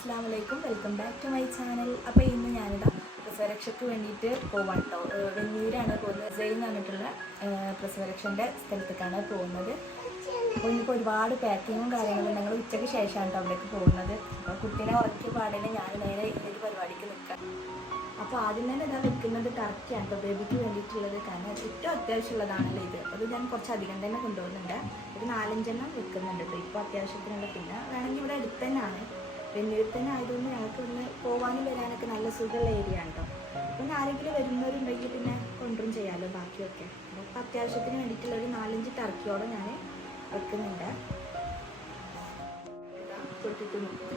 അസ്സാം വലൈക്കും welcome back to my channel. അപ്പോൾ ഇന്ന് ഞാനിതാ പ്രസവരക്ഷയ്ക്ക് വേണ്ടിയിട്ട് പോവാൻ കേട്ടോ വെന്നൂരാണ് പോകുന്നത്. ജയിൽ എന്ന് പറഞ്ഞിട്ടുള്ള പ്രസവരക്ഷന്റെ സ്ഥലത്തേക്കാണ് പോകുന്നത്. അപ്പോൾ ഇനിയിപ്പോൾ ഒരുപാട് പാക്കിങ്ങും കാര്യങ്ങളും ഞങ്ങൾ ഉച്ചയ്ക്ക് ശേഷമാണ് കേട്ടോ അവിടേക്ക് പോകുന്നത്. അപ്പോൾ കുട്ടീനെ ഉറക്കി പാടില്ല ഞാൻ നേരെ ഈ ഒരു പരിപാടിക്ക് നിൽക്കാം അപ്പോൾ ആദ്യം തന്നെ ഇതാ വെക്കുന്നത് ടർക്കിയാണ് കേട്ടോ ബേബിക്ക് വേണ്ടിയിട്ടുള്ളത്. കാരണം ഏറ്റവും അത്യാവശ്യമുള്ളതാണല്ലോ ഇത്. അത് ഞാൻ കുറച്ച് അധികം തന്നെ കൊണ്ടുപോകുന്നുണ്ട്. ഒരു നാലഞ്ചെണ്ണം വെക്കുന്നുണ്ട് കേട്ടോ ഇപ്പോൾ അത്യാവശ്യത്തിനുള്ള പിന്നെ വേണമെങ്കിൽ ഇവിടെ അടുത്ത് തന്നെയാണ്. വെന്നൂരിൽ തന്നെ ആയതുകൊണ്ട് ഞങ്ങൾക്ക് ഇന്ന് പോകാനും വരാനൊക്കെ നല്ല സുഖമുള്ള ഏരിയ ആണ് കേട്ടോ അപ്പം ആരെങ്കിലും വരുന്നവരുണ്ടെങ്കിൽ പിന്നെ കൊണ്ടുവരും ചെയ്യാമല്ലോ ബാക്കിയൊക്കെ. അപ്പോൾ അത്യാവശ്യത്തിന് വേണ്ടിയിട്ടുള്ള ഒരു നാലഞ്ച് ടർക്കിയോളം ഞാൻ വെക്കുന്നുണ്ട്.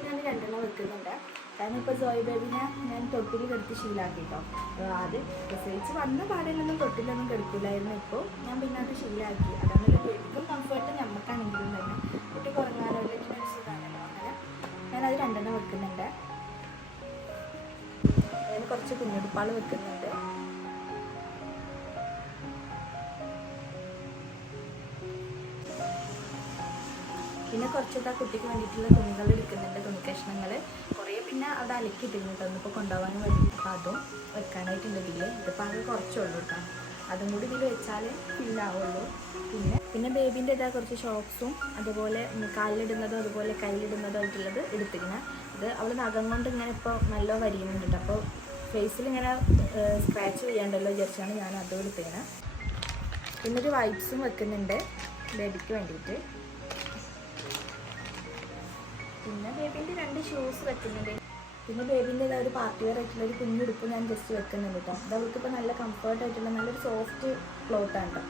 ഞാൻ രണ്ടെണ്ണം വെക്കുന്നുണ്ട്. കാരണം ഇപ്പോൾ ജോയ് ബേബിനെ ഞാൻ തൊട്ടിൽ കെടുത്ത് ശീലാക്കി കേട്ടോ അത് പ്രസവിച്ച് വന്ന പാടിലൊന്നും തൊട്ടിലൊന്നും കെടുക്കില്ലായിരുന്നു ഇപ്പോൾ ഞാൻ പിന്നെ അത് ശീലാക്കി. അതാണ് ബേബിക്കും കംഫർട്ട് ഞമ്മക്കാണെങ്കിലും തന്നെ. രണ്ടെണ്ണം വെക്കുന്നുണ്ട്. അതിന് കുറച്ച് കുഞ്ഞുടുപ്പാൾ വെക്കുന്നുണ്ട്. പിന്നെ കുറച്ചൊക്കെ ആ കുട്ടിക്ക് വേണ്ടിയിട്ടുള്ള തുണികൾ എടുക്കുന്നുണ്ട് തുണി കഷ്ണങ്ങൾ കുറേ പിന്നെ അവിടെ അലക്കിയിട്ടിരുന്നു കേട്ടോ കൊണ്ടുപോകാൻ വേണ്ടി അപ്പോൾ അതും വെക്കാനായിട്ടുണ്ട് ഇതിൽ ഇതിപ്പോൾ അത് കുറച്ചുള്ളൂ കേട്ടോ. അതും കൂടി ഇതിൽ വെച്ചാൽ ഫില്ലാവുള്ളൂ പിന്നെ പിന്നെ ബേബീന്റെ ഇതാ കുറച്ച് ഷോക്സും അതുപോലെ കാലിലിടുന്നതും അതുപോലെ കയ്യിലിടുന്നതും ആയിട്ടുള്ളത് എടുത്തിരിക്കണം ഇത് അവൾ നഖം കൊണ്ട് ഇങ്ങനെ ഇപ്പോൾ നല്ല വരിയുന്നുണ്ട്. അപ്പോൾ ഫേസിൽ ഇങ്ങനെ സ്ക്രാച്ച് ചെയ്യാണ്ടല്ലോ വിചാരിച്ചാണ് ഞാൻ അതും എടുത്തിരുന്നത് പിന്നെ ഒരു വൈപ്സും വെക്കുന്നുണ്ട് ബേബിക്ക് വേണ്ടിയിട്ട്. പിന്നെ ബേബിന്റെ രണ്ട് ഷൂസ് വെക്കുന്നുണ്ട്. പിന്നെ ബേബിന്റെ ഒരു പാർട്ടി വെയർ ആയിട്ടുള്ള ഒരു കുഞ്ഞുടുപ്പ് ഞാൻ ജസ്റ്റ് വെക്കുന്നുണ്ട് കേട്ടോ അത് അവൾക്ക് ഇപ്പോൾ നല്ല കംഫർട്ടായിട്ടുള്ള നല്ലൊരു സോഫ്റ്റ് ക്ലോത്താണ് കേട്ടോ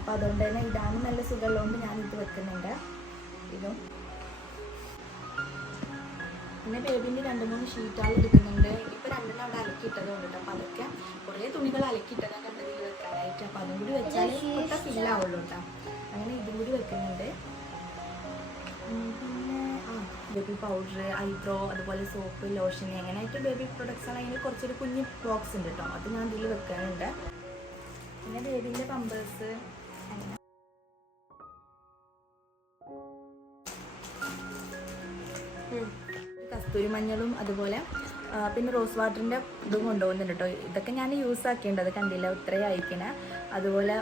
അപ്പോൾ അതുകൊണ്ട് തന്നെ ഇതാണ് നല്ല സുഖമുള്ളതുകൊണ്ട് ഞാൻ ഇത് വെക്കുന്നുണ്ട്. ഇതും. പിന്നെ ബേബിന്റെ രണ്ട് മൂന്ന് ഷീറ്റാൾ എടുക്കുന്നുണ്ട്. ഇപ്പോൾ രണ്ടെണ്ണം അവിടെ അലക്കിയിട്ടതുകൊണ്ട് കേട്ടോ. അപ്പോൾ അതൊക്കെ കുറേ തുണികൾ അലക്കിയിട്ടതാണ് കണ്ടതിൽ വെക്കാനായിട്ട്. അപ്പോൾ അതും കൂടി വെച്ചാൽ കൊട്ട ഫില്ലാവുള്ളൂ കേട്ടോ. അങ്ങനെ ഇതും കൂടി വെക്കുന്നുണ്ട്. പിന്നെ ആ ബേബി പൗഡർ ഐബ്രോ അതുപോലെ സോപ്പ് ലോഷൻ അങ്ങനെയായിട്ട് ബേബി പ്രൊഡക്ട്സ് ആണ്. അതിന് കുറച്ചൊരു കുഞ്ഞ് ബോക്സ് ഉണ്ട് കേട്ടോ. അത് ഞാൻ ഇതിൽ വെക്കാനുണ്ട്. പിന്നെ ബേബിന്റെ പമ്പേഴ്സ് കസ്തൂരി മഞ്ഞളും അതുപോലെ പിന്നെ റോസ് വാട്ടറിന്റെ ഇതും കൊണ്ടുപോകുന്നുണ്ട് കേട്ടോ. ഇതൊക്കെ ഞാൻ യൂസ് ആക്കിയിട്ടുണ്ട്. അത് കണ്ടില്ല? ഇത്രയും അയക്കണേ അതുപോലെ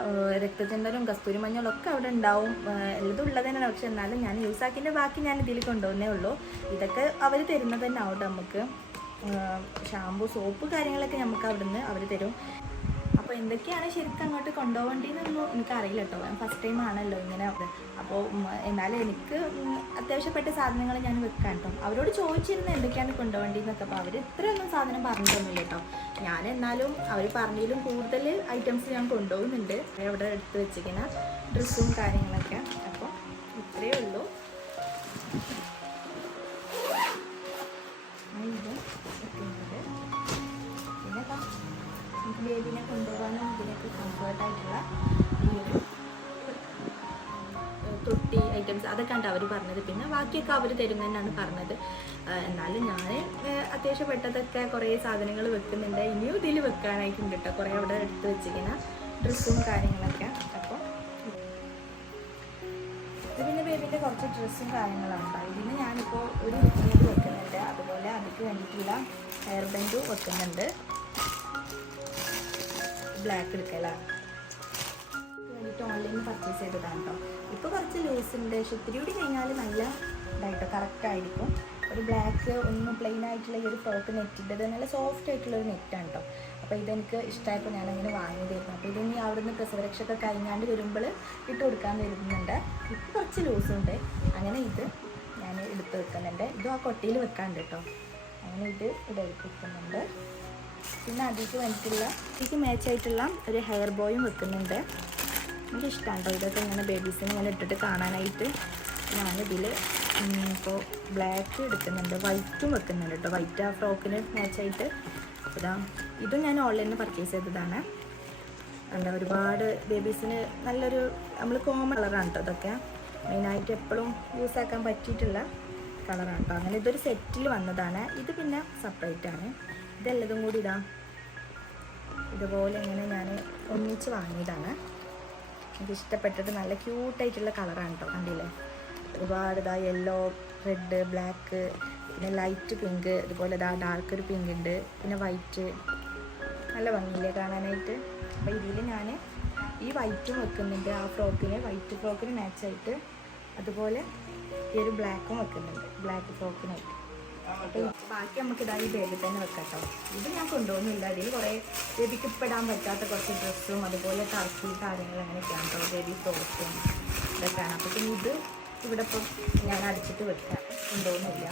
രക്തചന്ദനവും കസ്തൂരി മഞ്ഞളും ഒക്കെ അവിടെ ഉണ്ടാവും. എല്ലാം ഉള്ളത് തന്നെയാണ്. പക്ഷെ എന്നാലും ഞാൻ യൂസ് ആക്കിന്റെ ബാക്കി ഞാൻ ഇതിൽ കൊണ്ടുപോകുന്നേ ഉള്ളൂ. ഇതൊക്കെ അവർ തരുന്നത് തന്നെ ആവട്ടെ നമുക്ക്. ഷാമ്പു സോപ്പ് കാര്യങ്ങളൊക്കെ നമുക്ക് അവിടുന്ന് അവർ തരും. അപ്പോൾ എന്തൊക്കെയാണ് ശരിക്കും അങ്ങോട്ട് കൊണ്ടുപോകേണ്ടതെന്നൊന്നും എനിക്കറിയില്ല കേട്ടോ. ഞാൻ ഫസ്റ്റ് ടൈം ആണല്ലോ ഇങ്ങനെ അപ്പോൾ എന്നാലും എനിക്ക് അത്യാവശ്യപ്പെട്ട സാധനങ്ങൾ ഞാൻ വെക്കാൻ കേട്ടോ. അവരോട് ചോദിച്ചിരുന്നു എന്തൊക്കെയാണ് കൊണ്ടുപോകേണ്ടതെന്നൊക്കെ. അപ്പോൾ അവർ ഇത്രയൊന്നും സാധനം പറഞ്ഞിട്ടൊന്നുമില്ല കേട്ടോ. ഞാൻ എന്നാലും അവർ പറഞ്ഞതിലും കൂടുതൽ ഐറ്റംസ് ഞാൻ കൊണ്ടുപോകുന്നുണ്ട്. അവിടെ എടുത്ത് വെച്ചിരിക്കുന്ന ഡ്രസ്സും കാര്യങ്ങളൊക്കെ. അപ്പോൾ ഇത്രയേ ഉള്ളൂ. ഐറ്റംസ് അതൊക്കെ ഉണ്ട് അവർ പറഞ്ഞത്. പിന്നെ ബാക്കിയൊക്കെ അവർ തരും തന്നെയാണ് പറഞ്ഞത്. എന്നാലും ഞാൻ അത്യാവശ്യം പെട്ടതൊക്കെ കുറേ സാധനങ്ങൾ വെക്കുന്നുണ്ട്. ഇനിയും ഇതിൽ വെക്കാനായിട്ടുണ്ട് കേട്ടോ കുറേ അവിടെ എടുത്ത് വെച്ചിരിക്കുന്ന ഡ്രസ്സും കാര്യങ്ങളൊക്കെ. അപ്പോൾ ഇതിന്റെ ബേബിന്റെ കുറച്ച് ഡ്രസ്സും കാര്യങ്ങളാണ് കേട്ടോ ഇതിന് ഞാനിപ്പോൾ ഒരു ലിക്വിഡ് വെക്കുന്നുണ്ട്. അതുപോലെ അതിക്ക് വേണ്ടിയിട്ടുള്ള ഹെയർ ബാൻഡും വെക്കുന്നുണ്ട്. ബ്ലാക്ക് എടുക്കലാണ് വേണ്ടിയിട്ട് ഓൺലൈനിൽ പർച്ചേസ് ചെയ്തതാണ് കേട്ടോ ഇപ്പോൾ കുറച്ച് ലൂസ് ഉണ്ട്. ഇത്തിരി കൂടി കഴിഞ്ഞാൽ നല്ല ഇതായിട്ടോ കറക്റ്റായിരിക്കും ഒരു ബ്ലാക്ക് ഒന്ന് പ്ലെയിൻ ആയിട്ടുള്ള ഈ ഒരു ഫ്രോക്ക് നെറ്റിന്റെത് നല്ല സോഫ്റ്റ് ആയിട്ടുള്ള ഒരു നെറ്റാണ് കേട്ടോ അപ്പോൾ ഇതെനിക്ക് ഇഷ്ടമായപ്പോൾ ഞാനങ്ങനെ വാങ്ങിയതായിരുന്നു അപ്പോൾ ഇതിനി അവിടുന്ന് പ്രസവരക്ഷയൊക്കെ കഴിഞ്ഞാണ്ട് വരുമ്പോൾ ഇട്ട് കൊടുക്കാൻ വരുന്നുണ്ട്. ഇപ്പോൾ കുറച്ച് ലൂസുണ്ട് അങ്ങനെ ഇത് ഞാൻ എടുത്ത് വെക്കുന്നുണ്ട്. ഇതും ആ കൊട്ടിയിൽ വെക്കാണ്ട് കേട്ടോ അങ്ങനെ ഇത് എടുത്ത് വെക്കുന്നുണ്ട്. പിന്നെ അതിലേക്ക് വേണ്ടിയിട്ടുള്ള ഇതിക്ക് മാച്ചായിട്ടുള്ള ഒരു ഹെയർ ബോയും വെക്കുന്നുണ്ട്. എനിക്ക് ഇഷ്ടമാണ് കേട്ടോ. ഇതൊക്കെ ഇങ്ങനെ ബേബീസിനെ ഇങ്ങനെ ഇട്ടിട്ട് കാണാനായിട്ട്. ഞാനിതിൽ ഇപ്പോൾ ബ്ലാക്ക് എടുക്കുന്നുണ്ട്. വൈറ്റും വെക്കുന്നുണ്ട് കേട്ടോ. വൈറ്റ് ആ ഫ്രോക്കിന് മാച്ചായിട്ട് ഇതാ ഇതും ഞാൻ ഓൺലൈനിൽ പർച്ചേസ് ചെയ്തതാണ്. എന്താ ഒരുപാട് ബേബീസിന് നല്ലൊരു നമ്മൾ കോമൺ കളറാണ് കേട്ടോ ഇതൊക്കെ. മെയിനായിട്ട് എപ്പോഴും യൂസ് ആക്കാൻ പറ്റിയിട്ടുള്ള കളറാണ് കേട്ടോ. അങ്ങനെ ഇതൊരു സെറ്റിൽ വന്നതാണ്. ഇത് പിന്നെ സെപ്പറേറ്റ് ആണ്. ഇതെല്ലതും കൂടി ഇതാ. ഇതുപോലെ ഇങ്ങനെ ഞാൻ ഒന്നിച്ച് വാങ്ങിയതാണ്. എനിക്ക് നല്ല ക്യൂട്ടായിട്ടുള്ള കളറാണ് കേട്ടോ കണ്ടില്ലേ? ഒരുപാട് ഇതാ യെല്ലോ റെഡ് ബ്ലാക്ക് പിന്നെ ലൈറ്റ് പിങ്ക് അതുപോലെ ഇതാ ഡാർക്ക് ഒരു പിങ്ക് ഉണ്ട് പിന്നെ വൈറ്റ് നല്ല ഭംഗിയില്ലേ കാണാനായിട്ട്? അപ്പോൾ ഇതിൽ ഞാൻ ഈ വൈറ്റും വെക്കുന്നുണ്ട് ആ ഫ്രോക്കിന് വൈറ്റ് ഫ്രോക്കിന് മാച്ചായിട്ട് അതുപോലെ ഈ ഒരു ബ്ലാക്കും വെക്കുന്നുണ്ട് ബ്ലാക്ക് ഫ്രോക്കിനായിട്ട് ബാക്കി നമുക്ക് ഇതാ ഈ തന്നെ വെക്കാം ഇത് ഞാൻ കൊണ്ടുപോകുന്നില്ല. ഇതിൽ കുറേ ബേബിക്ക് ഇപ്പം ഇടാൻ പറ്റാത്ത കുറച്ച് ഡ്രസ്സും അതുപോലെ ടർക്കി കാര്യങ്ങൾ അങ്ങനെയൊക്കെയാണ് കേട്ടോ. ബേബി സോസും ഇതൊക്കെയാണ്. അപ്പോൾ പിന്നെ ഇത് ഇവിടെ ഇപ്പം ഞാൻ അടിച്ചിട്ട് വെക്കാം. കൊണ്ടുപോകുന്നില്ല.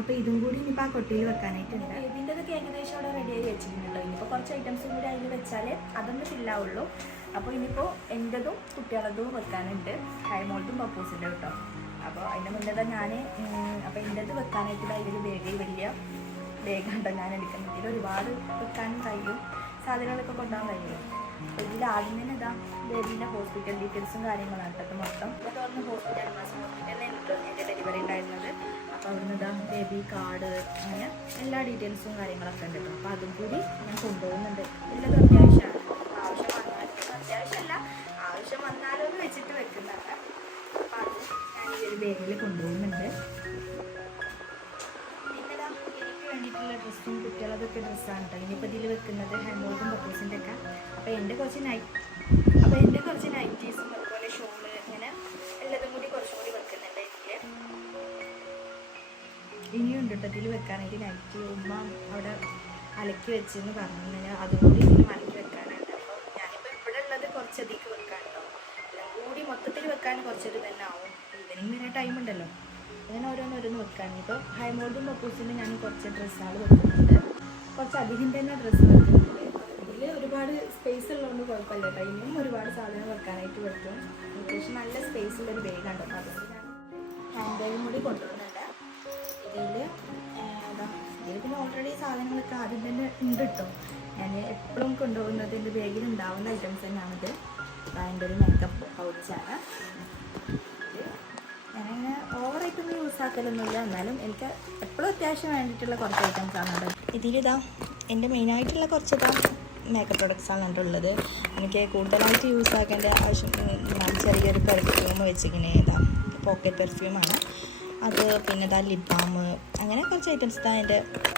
അപ്പോൾ ഇതും കൂടി ഇനിയിപ്പോൾ ആ കൊട്ടിയിൽ വെക്കാനായിട്ടുണ്ട്. ഇതിന്റെതൊക്കെ ഏകദേശം അവിടെ റെഡി ആയി വെച്ചിട്ടുണ്ടല്ലോ ഇനിയിപ്പോൾ കുറച്ച് ഐറ്റംസും കൂടി അതിൽ വെച്ചാൽ അതൊന്നും ഫില്ലാവുള്ളൂ അപ്പോൾ ഇനിയിപ്പോൾ എന്റെതും കുട്ടികളതും വെക്കാനുണ്ട്. ഹൈമോൾത്തും പപ്പൂസിന്റെ കേട്ടോ. അപ്പോൾ അതിന്റെ മുന്നേ തന്നെ ഞാൻ അപ്പോൾ എന്റെത് വെക്കാനായിട്ട് അതിൽ ബേഗ് വലിയ ബേഗാണ്ടോ ഞാൻ എടുക്കുന്നത്. ഇതിൽ ഒരുപാട് വെക്കാനും കഴിയും. സാധനങ്ങളൊക്കെ കൊണ്ടുപോകാൻ കഴിയും. അപ്പോൾ ഇതിൽ ആദ്യം തന്നെ ഇതാ ബേബീന്റെ ഹോസ്പിറ്റൽ ഡീറ്റെയിൽസും കാര്യങ്ങളാണ് കേട്ടോ. മൊത്തം തുറന്ന് ഹോസ്പിറ്റൽ ഹോസ്പിറ്റലിൽ എന്റെ ഡെലിവറി ഉണ്ടായിരുന്നത്. അപ്പോൾ അവിടുന്ന് ഇതാ ബേബി കാർഡ് അങ്ങനെ എല്ലാ ഡീറ്റെയിൽസും കാര്യങ്ങളൊക്കെ ഉണ്ട് അപ്പോൾ അതും കൂടി ഞാൻ കൊണ്ടുപോകുന്നുണ്ട്. എല്ലാം എന്റെ കുറച്ച് നൈറ്റ് അപ്പോൾ എന്റെ കുറച്ച് നൈറ്റീസും അതുപോലെ ഷോൾ ഇങ്ങനെ എല്ലാതും കൂടി കുറച്ചും കൂടി വെക്കുന്നുണ്ട് എനിക്ക് കേട്ടോ ഇതിൽ വെക്കാനായിട്ട് നൈറ്റ് ഉമ്മ അവിടെ അലക്കി വെച്ചെന്ന് പറഞ്ഞു അതുകൂടി ഇനി മലക്കി വെക്കാനുണ്ട് അപ്പോൾ ഞാനിപ്പോൾ ഇവിടെ ഉള്ളത് കുറച്ചധികം വെക്കാൻ കേട്ടോ. എല്ലാം കൂടി മൊത്തത്തിൽ വെക്കാൻ കുറച്ചൊരു തന്നെ ആവും. ഈവനിങ് വരെ ടൈം ഉണ്ടല്ലോ. അങ്ങനെ ഓരോന്ന് ഓരോന്ന് വെക്കാൻ. ഇപ്പോൾ ഹൈമോൾഡും പപ്പൂസിനും ഞാൻ കുറച്ച് ഡ്രസ്സുകൾ വെക്കുന്നുണ്ട്. കുറച്ച് അധികം തന്നെ ഡ്രസ്സ് വെക്കുന്നുണ്ട്. ഒരുപാട് സ്പേസ് ഉള്ളതുകൊണ്ട് കുഴപ്പമില്ല. ടൈമും ഒരുപാട് സാധനം വെക്കാനായിട്ട് പറ്റും. അത്യാവശ്യം നല്ല സ്പേസ് ഉള്ളൊരു ബാഗാണ് അതുകൊണ്ട് ഞാൻ ഹാൻഡ് ബാഗും കൂടി കൊണ്ടുവരുന്നുണ്ട്. ഇതിൽ ഇതിൽ പിന്നെ ഓൾറെഡി സാധനങ്ങളൊക്കെ ആദ്യം തന്നെ ഉണ്ട് കേട്ടോ ഞാൻ എപ്പോഴും കൊണ്ടുപോകുന്നത് എന്റെ ബാഗിൽ ഉണ്ടാവുന്ന ഐറ്റംസ് തന്നെയാണിത് അതിന്റെ ഒരു മേക്കപ്പ് പൗച്ചാണ് ഞാനങ്ങനെ ഓവറായിട്ടൊന്നും യൂസ് ആക്കലൊന്നുമില്ല. എന്നാലും എനിക്ക് എപ്പോഴും അത്യാവശ്യം വേണ്ടിയിട്ടുള്ള കുറച്ച് ഐറ്റംസ് ആണ്. അവിടെ ഇതിലിതാ എന്റെ മെയിനായിട്ടുള്ള കുറച്ച് ഇതാ മേക്കപ്പ് ആണ് ഉള്ളത് എനിക്ക് കൂടുതലായിട്ട് യൂസ് ആക്കേണ്ട ആവശ്യം ചെറിയൊരു പെർഫ്യൂം വെച്ചിങ്ങനെ ഇതാ. പോക്കറ്റ് പെർഫ്യൂമാണ് അത് പിന്നെ ഇതാ ലിപ് ബാം അങ്ങനെ കുറച്ച് ഐറ്റംസ് ഇതാ എന്റെ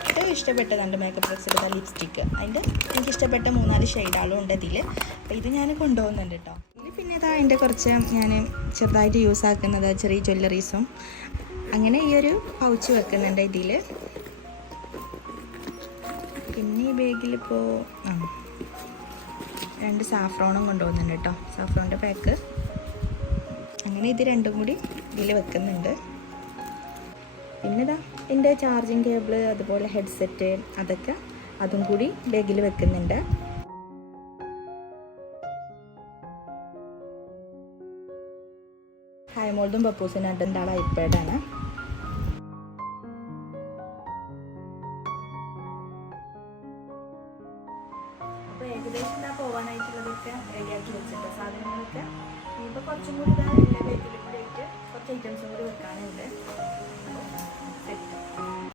ഏറ്റവും ഇഷ്ടപ്പെട്ടത് എന്റെ മേക്കപ്പ് പ്രൊഡക്ട്സ് ഇതാ ലിപ്സ്റ്റിക്ക് അതിന്റെ എനിക്ക് ഇഷ്ടപ്പെട്ട മൂന്നാൽ ഷെയ്ഡാളും ഉണ്ട് ഇതിൽ അപ്പോൾ ഇത് ഞാൻ കൊണ്ടുപോകുന്നുണ്ട് കേട്ടോ പിന്നെ ഇതാ എന്റെ കുറച്ച് ഞാൻ ചെറുതായിട്ട് യൂസ് ആക്കുന്നത് ചെറിയ ജ്വല്ലറീസും അങ്ങനെ ഈ ഒരു പൗച്ച് വെക്കുന്നുണ്ട് ഇതിൽ പിന്നെ ഈ ബാഗിലിപ്പോൾ രണ്ട് സാഫ്രോണും കൊണ്ടുപോകുന്നുണ്ട് കേട്ടോ. സാഫ്രോണിന്റെ പാക്ക് അങ്ങനെ ഇത് രണ്ടും കൂടി ഇതിൽ വെക്കുന്നുണ്ട്. പിന്നെ ഇതാ എന്റെ ചാർജിങ് കേബിൾ അതുപോലെ ഹെഡ്സെറ്റ് അതൊക്കെ അതും കൂടി ബാഗിൽ വെക്കുന്നുണ്ട്. ഹൈമോൾഡും പപ്പൂസിനും രണ്ടാൾ ഐപാഡാണ് അപ്പോൾ ഏകദേശം ഇതാ പോകാനായിട്ടുള്ളതൊക്കെ റെഡിയാക്കി വെച്ചിട്ട് സാധനങ്ങളൊക്കെ. ഇനിയിപ്പോൾ കുറച്ചും കൂടി ഇതാ എല്ലാ ബാഗിലും കൂടി ആയിട്ട് കുറച്ച് ഐറ്റംസും കൂടി വെക്കാനുണ്ട്.